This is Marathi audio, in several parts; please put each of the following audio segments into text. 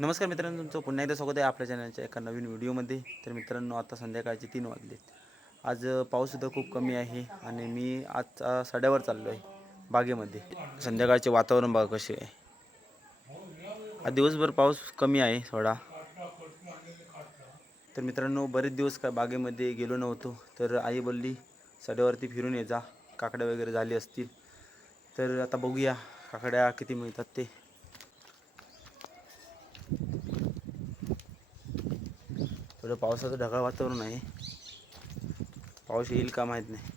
नमस्कार मित्रांनो तुमचं पुन्हा एकदा स्वागत आहे आपल्या चॅनलच्या एका नवीन व्हिडिओमध्ये. तर मित्रांनो आता संध्याकाळचे तीन वाजलेत आज पाऊससुद्धा खूप कमी आहे आणि मी आज सड्यावर चाललो आहे बागेमध्ये. संध्याकाळचे वातावरण बघा कसे आहे. आज दिवसभर पाऊस कमी आहे थोडा. तर मित्रांनो बरेच दिवस काय बागेमध्ये गेलो नव्हतो. तर आई बोलली सड्यावरती फिरून ये जा. काकड्या वगैरे झाली असतील. तर आता बघूया काकड्या किती मिळतात ते. थोडं पावसाचं ढगाळ वातावरण आहे. पाऊस येईल का माहीत नाही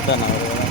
आता नाव रे बाबा.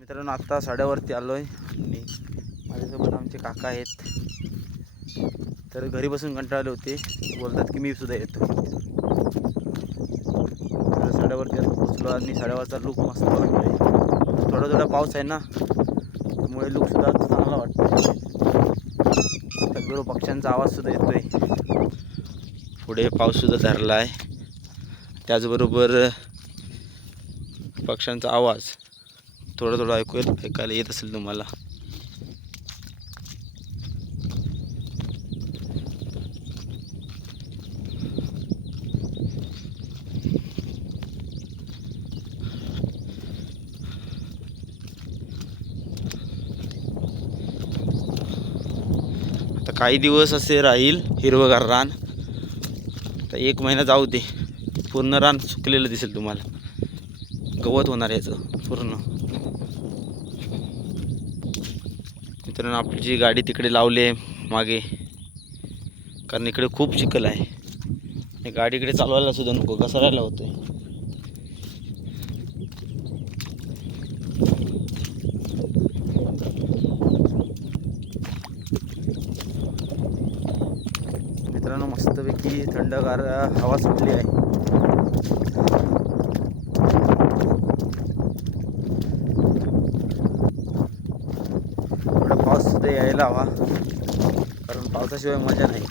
मित्रांनो आत्ता साड्यावरती आलो आहे आणि माझ्यासोबत आमचे काका आहेत. तर घरी बसून कंटाळले होते. बोलतात की मी सुद्धा येतो. तर साड्यावरती आता पोचलो आणि साड्यावरचा लुक मस्त वाटतोय. थोडा थोडा पाऊस आहे ना त्यामुळे लूकसुद्धा चांगला वाटतो सगळं पक्ष्यांचा आवाजसुद्धा येतोय. पुढे पाऊससुद्धा धरला आहे त्याचबरोबर पक्ष्यांचा आवाज. थोडं थोडं ऐकू ऐकायला येत असेल तुम्हाला. आता काही दिवस असे राहील हिरवगार रान. तर एक महिना जाऊ दे. पूर्ण रान सुकलेलं दिसेल तुम्हाला. गवत होणार याचं पूर्ण. मित्रांनो आपली जी गाडी तिकडे लावली आहे मागे कारण इकडे खूप चिखल आहे. आणि गाडी इकडे चालवायला सुद्धा नको घसरायला होतोय मित्रांनो मस्तपैकी थंडगार हवा सुटली आहे थोडा पावसामध्ये यायला हवा. कारण पावसाशिवाय मजा नाही.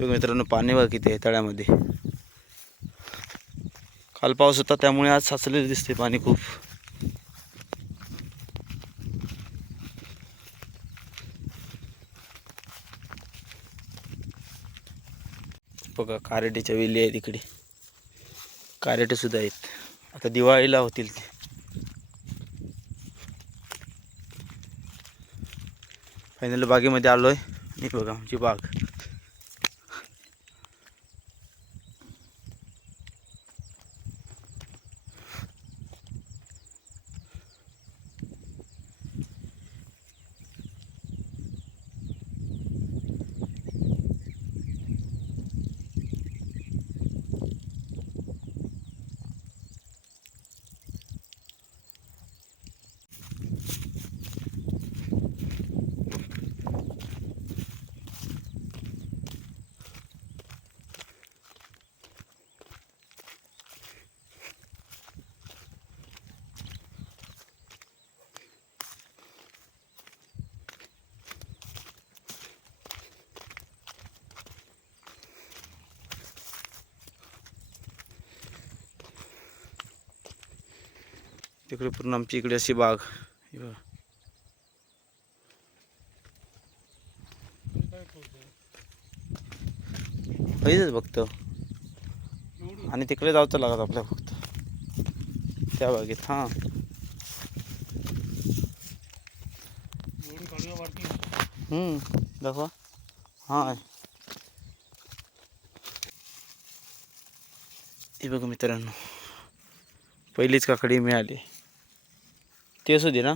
मित्रांनो पाणी बघा किती आहे तळ्यामध्ये. काल पाऊस होता त्यामुळे आज साचलेलं दिसते पाणी खूप. बघा कारेटीच्या वेली आहेत इकडे. कारेटे सुद्धा आहेत. आता दिवाळीला होतील ते. फायनल बागेमध्ये आलो आहे बघा आमची बाग. तिकडे पूर्ण आमची इकडे अशी बाग. हे फक्त आणि तिकडे जावचं लागत आपल्या फक्त. त्या बागेत हां. दाखवा. हां. हे बघ मित्रांनो पहिलीच काकडी मिळाली. ती असू दे ना.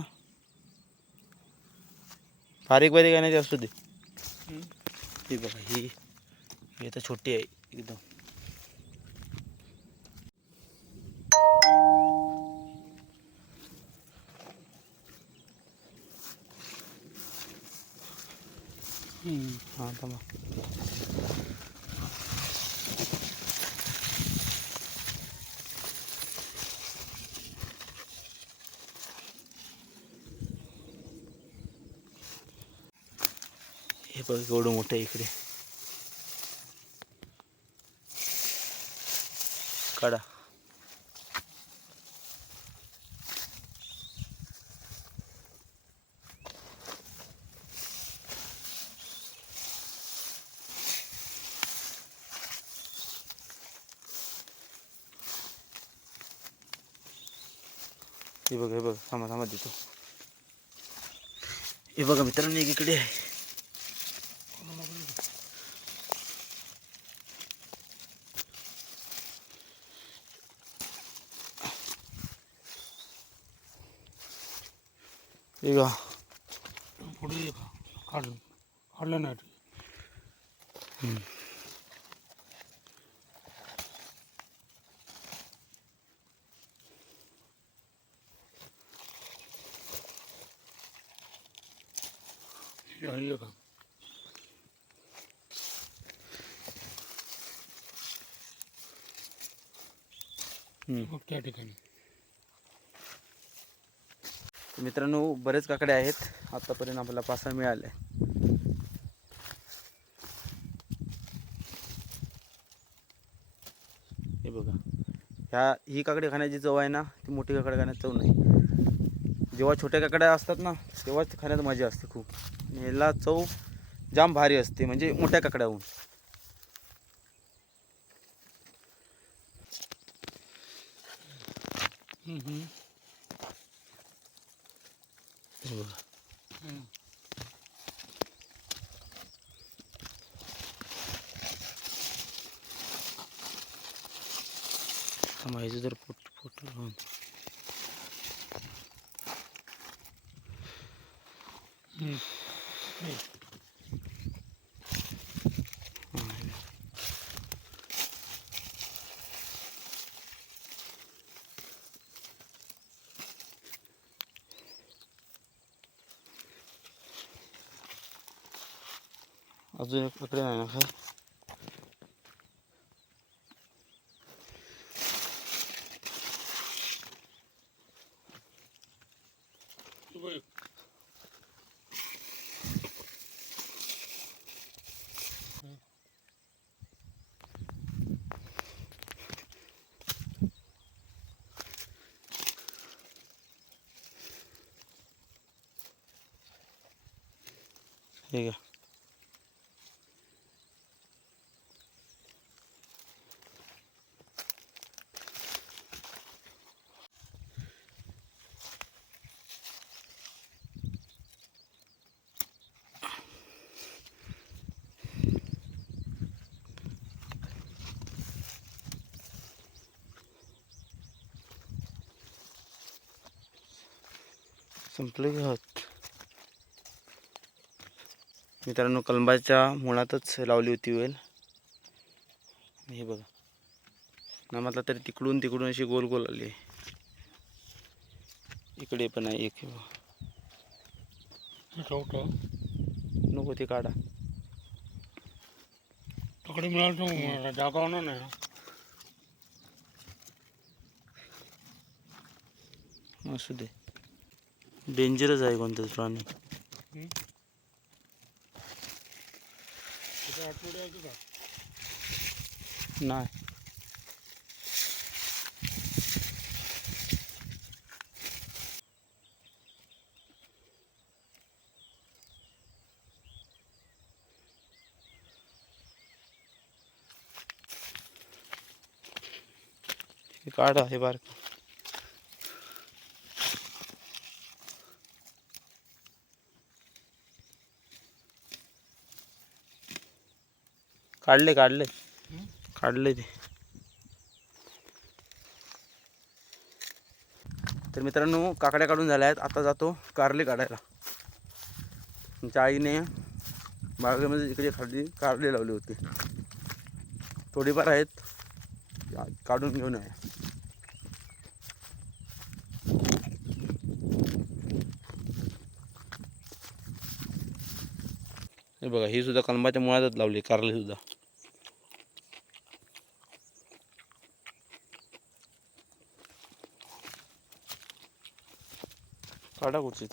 बारीक बारीक आणि ती असू दे. ही बघा ही ही आता छोटी आहे एकदम. हां थांबा. बघ एवढं मोठं इकडे. काढा. हे बघ हे बघ थांबा थांबा देतो. हे बघा मित्रांनो एक इकडे आहे. ಈಗ पुढे ये का काढलं काढलं नाही ते. हे आहे हे का हम्म. मग त्या ठिकाणी तर मित्रांनो बरेच काकडे आहेत. आतापर्यंत आपल्याला पाच सहा मिळाले. हे बघा. ह्या ही काकडे खाण्याची चव आहे ना ती मोठी काकडे खाण्याची चव नाही. जेव्हा छोट्या काकड्या असतात ना तेव्हाच ती खाण्यात मजा असते खूप. ह्याला चव जाम भारी असते म्हणजे मोठ्या काकड्याहून. हम्म, हम्म. हे बघा हम्म. माहिती जर फोट फोटो लावून हम्म. अजून एक काकडे संपलं की होत मित्रांनो कलंबाच्या मुळातच लावली होती वेल. हे बघा. ना म्हटलं तरी तिकडून तिकडून अशी गोल गोल आली. आहे इकडे पण आहे एक नको ते काढा. तकडे मिळालं जागा होणार नाही. असू दे. डेंजरस आहे कोणतेच प्राणी. नाही. काढा आहे बारक. काढले काढले. काढले ते. तर मित्रांनो काकड्या काढून झाल्या आहेत. आता जातो कारले काढायला. आमच्या आईने बागेमध्ये इकडे खाली कारले लावले होते. थोडीफार आहेत. काढून घेऊन आहे हे बघा ही सुद्धा कलमाच्या मुळातच लावली कारली सुद्धा. काढा कुठची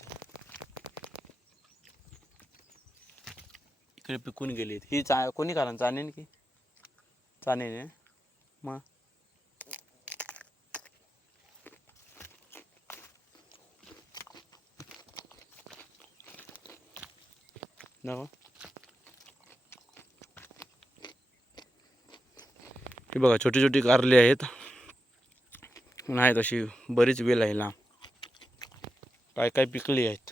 इकडे पिकून गेली ही चा कोणी कारण चानेन की? चानेने मग? हे. बघा छोटी छोटी कारली आहेत. आहेत अशी बरीच वेल आहे लांब. काय काय पिकली आहेत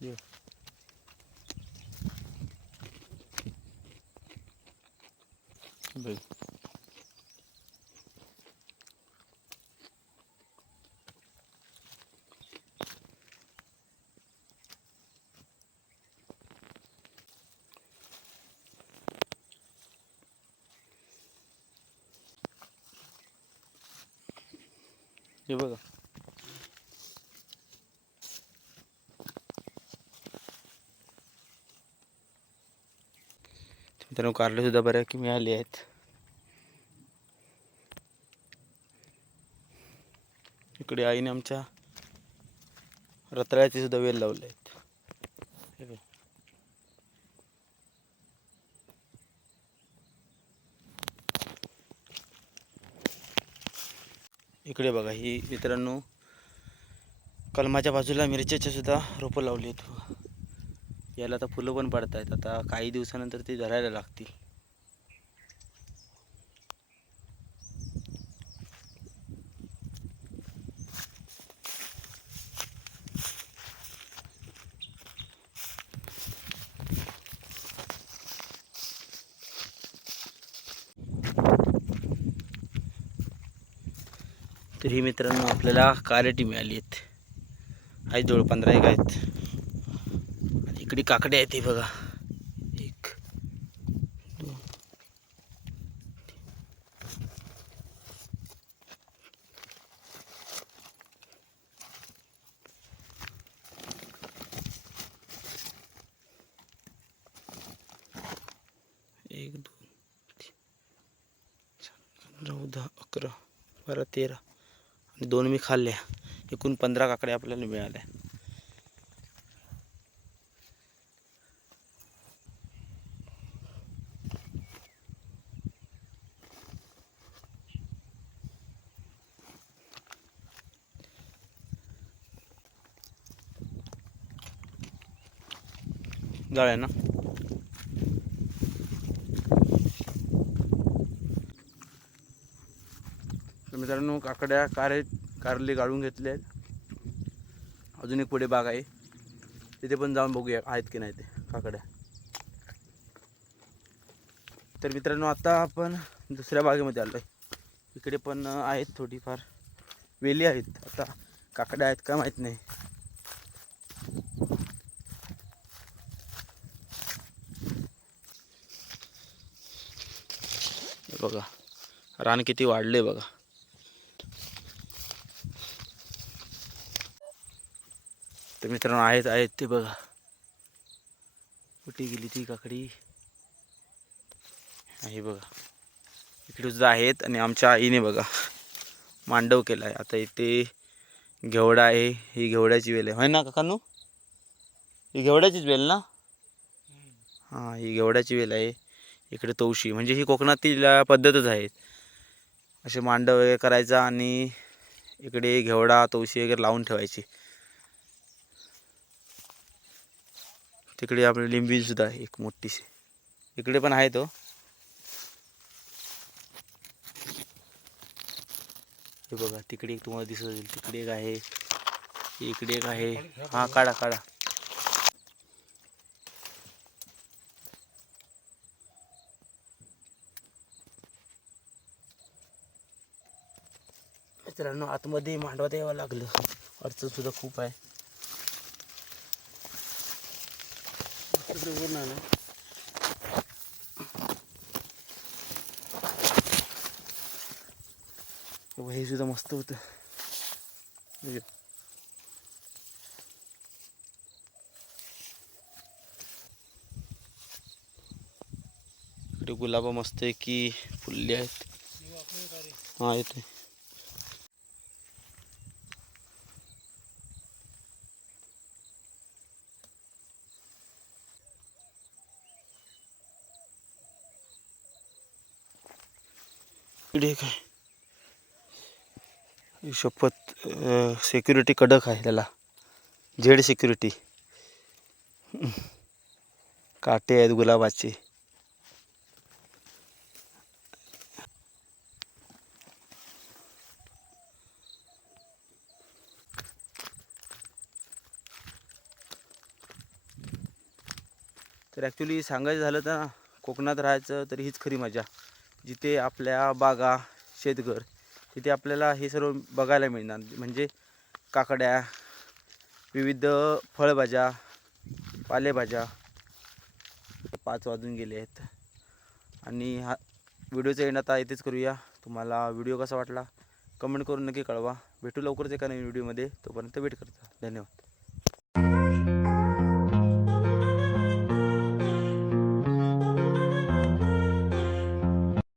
ये. बघ. हे बघा. मित्रांनो कारले सुद्धा बऱ्यापैकी मिळाली आहेत. इकडे आईने आमच्या रताळ्याचे सुद्धा वेल लावले आहेत. इकडे बघा ही मित्रांनो कलमाच्या बाजूला मिरच्याच्या सुद्धा रोपं लावली आहेत. याला आता फुलं पण पडत आहेत आता काही दिवसानंतर ती धरायला लागतील. तर ही मित्रांनो आपल्याला कारेटी मिळाली आहेत. आहेत जवळ पंधरा एक आहेत. आणि इकडे काकडे आहेत हे बघा. एक दोन एक दोन चौदा अकरा बारा तेरा. दोन मी खाल्ल्या. एकूण पंधरा काकड्या आपल्याला मिळाल्या. जाळ्या ना? मित्रांनो काकड्या कारे कारले गाळून घेतले आहेत अजून एक पुढे बाग आहे. तिथे पण जाऊन बघूया आहेत की नाही ते काकड्या. तर मित्रांनो आता आपण दुसऱ्या बागेमध्ये आलो आहे इकडे पण आहेत थोडीफार. वेली आहेत. आता काकड्या आहेत का माहीत नाही. बघा. रान किती वाढले बघा. तर मित्रांनो आहेत आहेत ते बघा. कुठे गेली ती काकडी? आहे बघा. इकडे सुद्धा आहेत आणि आमच्या आईने बघा मांडव केला आहे आता इथे घेवडा आहे. ही घेवड्याची वेल आहे. होय ना काकानू? ही घेवड्याचीच वेल ना? हां ही घेवड्याची वेल आहे. इकडे तवशी. म्हणजे ही कोकणातील पद्धतच आहे. असे मांडव वगैरे करायचा आणि इकडे घेवडा तवशी वगैरे लावून ठेवायची. तिकडे आपली लिंबी सुद्धा आहे एक मोठीशी. इकडे पण आहे तो. हे बघा तिकडे एक तुम्हाला दिसत असेल तिकडे एक आहे इकडे एक आहे. हा काढा काढा. मित्रांनो आतमध्ये मांडवा द्यावं लागलं. अडचण सुद्धा खूप आहे. तिकडे वर नाही हे सुद्धा मस्त होतं. गुलाब इकडे गुलाबा मस्त आहे की फुलले आहेत. हा येते इकडे काय शपथ सिक्युरिटी कडक आहे त्याला. झेड सिक्युरिटी काटे आहेत गुलाबाचे. तर ॲक्च्युली सांगायचं झालं तर कोकणात राहायचं तर हीच खरी मजा. जिथे आपल्या बागा शेतघर तिथे आपल्याला हे सर्व बघायला मिळणार. म्हणजे काकड्या विविध फळभाज्या पालेभाज्या पाच वाजून गेले आहेत. आणि हा व्हिडिओचा एंड आता इथेच करूया. तुम्हाला व्हिडिओ कसा वाटला कमेंट करून नक्की कळवा. भेटू लवकरच एका नवीन व्हिडिओमध्ये. तोपर्यंत वेट करता. धन्यवाद.